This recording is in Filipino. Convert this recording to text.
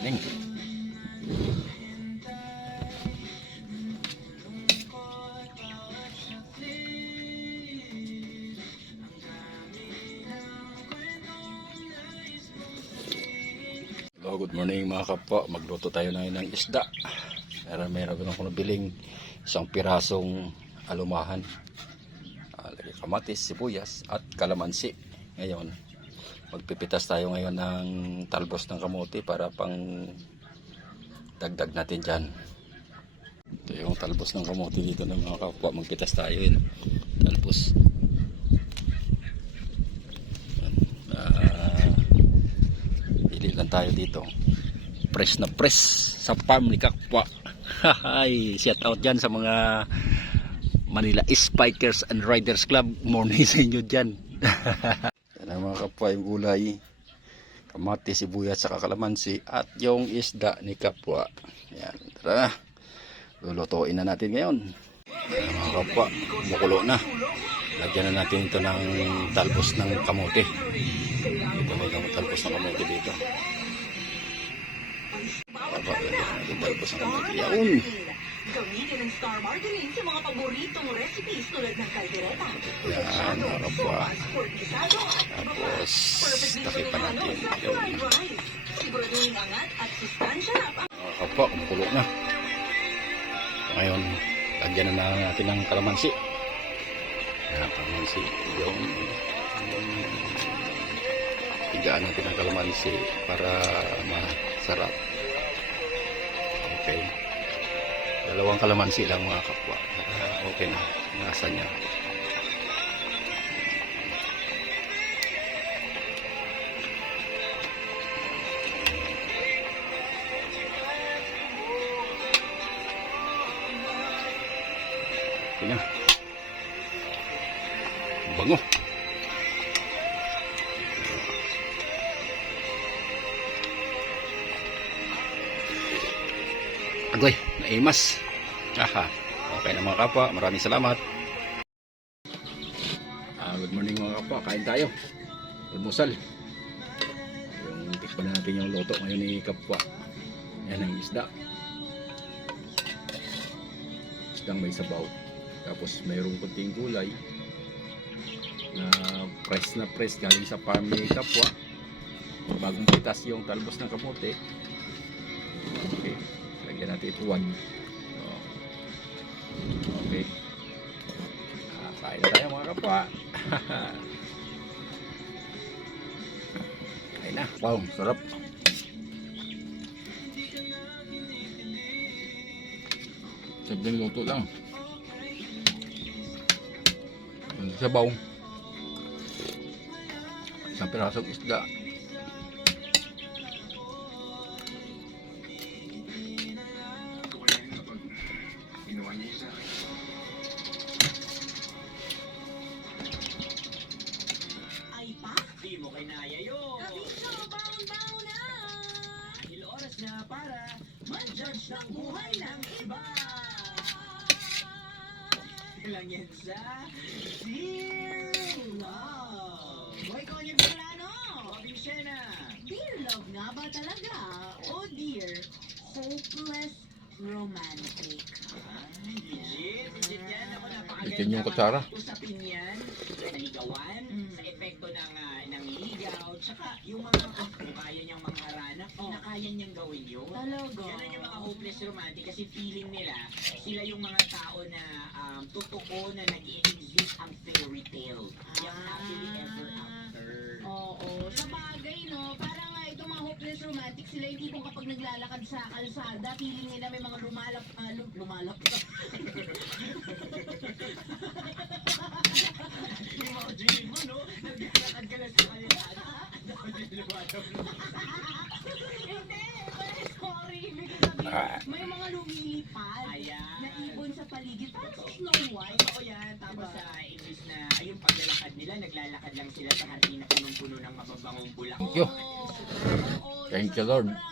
Ning. Hello, good morning mga kapwa. Magluto tayo ngayon ng isda. Meron akong nabiling isang pirasong alumahan. Lagi kamatis, sibuyas at kalamansi. Ngayon, magpipitas tayo ngayon ng talbos ng kamote para pang dagdag natin dyan. Ito yung talbos ng kamote dito ng mga kapwa. Magpitas tayo yun. Talbos. Pili lang tayo dito. Press na press sa farm ni kapwa. Hay, shout out dyan sa mga Manila Spikers and Riders Club. Morning sa inyo dyan. Yan ang mga kapwa, yung gulay, kamatis, sibuyas, saka kalamansi at yung isda ni kapwa. Yan, tara na. Lulutuin na natin ngayon. Yan mga kapwa, mukulo na. Lagyan na natin ito ng talbos ng kamote. Ito na yung talbos ng kamote dito. Lagyan natin talbos ng kamote. Yaun! Gamitin ang Star Margarine sa mga paboritong recipes tulad ng kaldereta. Yan mga kapwa. Tapos, takipan natin. Yaun! Siguraduhin angat at sustansya na. Mga kapwa, kumukulo na. Ngayon, lagyan na natin ng kalamansi. Yan, kalamansi. Yung higaan natin ng kalamansi para masarap. Okay. Dalawang kalamansi lang mga kapwa. Okay na. Nasa niya. Okay na. Bango. Agoy, naimas. Aha. Okay na mga kapwa, maraming salamat. Good morning mga kapwa, kain tayo. Almusal. Yung tikpan natin yung luto ngayon ni kapwa. Yan ang isda. Isdang may sabaw. Tapos mayroong kunting gulay na press galing sa farm ni kapwa. Bagong pitas yung talbos ng kamote. Okay. Lagyan natin ito 1. Okay. Kain na tayo mga kapwa. Kain na. Wow, sarap. Sabing luto lang. Sabaw. Isang pirasong isda. Ay pa? Di mo kinaya yun. Kabito, baon-baon na! Dahil oras na para Man-judge ng buhay ng iba! lang yan sa Dear Love. Boy, Connie Verano! Bobby Shena. Dear love nga ba talaga? O dear, hopeless romantic. Legit yan. Ako napakaganda. Bitin yung kutsara. Usapin yan. Sa ligawan, Mm. sa epekto ng ligaw, tsaka yung mga kung kaya niyang mangharana, Oh. na kaya niyang gawin yun. Talaga? Yan yung mga hopeless romantic kasi feeling nila sila yung mga tao na totoo na nag-i-exist ang fairy tale. Yung happily ever after. Oo, sa bagay, no? Parang itong mga hopeless romantic, sila yung tipong kapag naglalakad sa kalsada, feeling nila may mga lumalap. Yung mga dream mo, no? Naglalakad ka na sa kalsada. Lumalap. Hindi, sorry. Ibig sabihin, may mga lumilipad Ayan. na ibon sa paligid. Parang sa Snow White. Totoo yan. Tapos imbis na, ayun, paglalakad nila, naglalakad lang sila sa hardin na punong-puno ng mababangong bulaklak. Thank you. Oo, Thank yung you, Lord. sa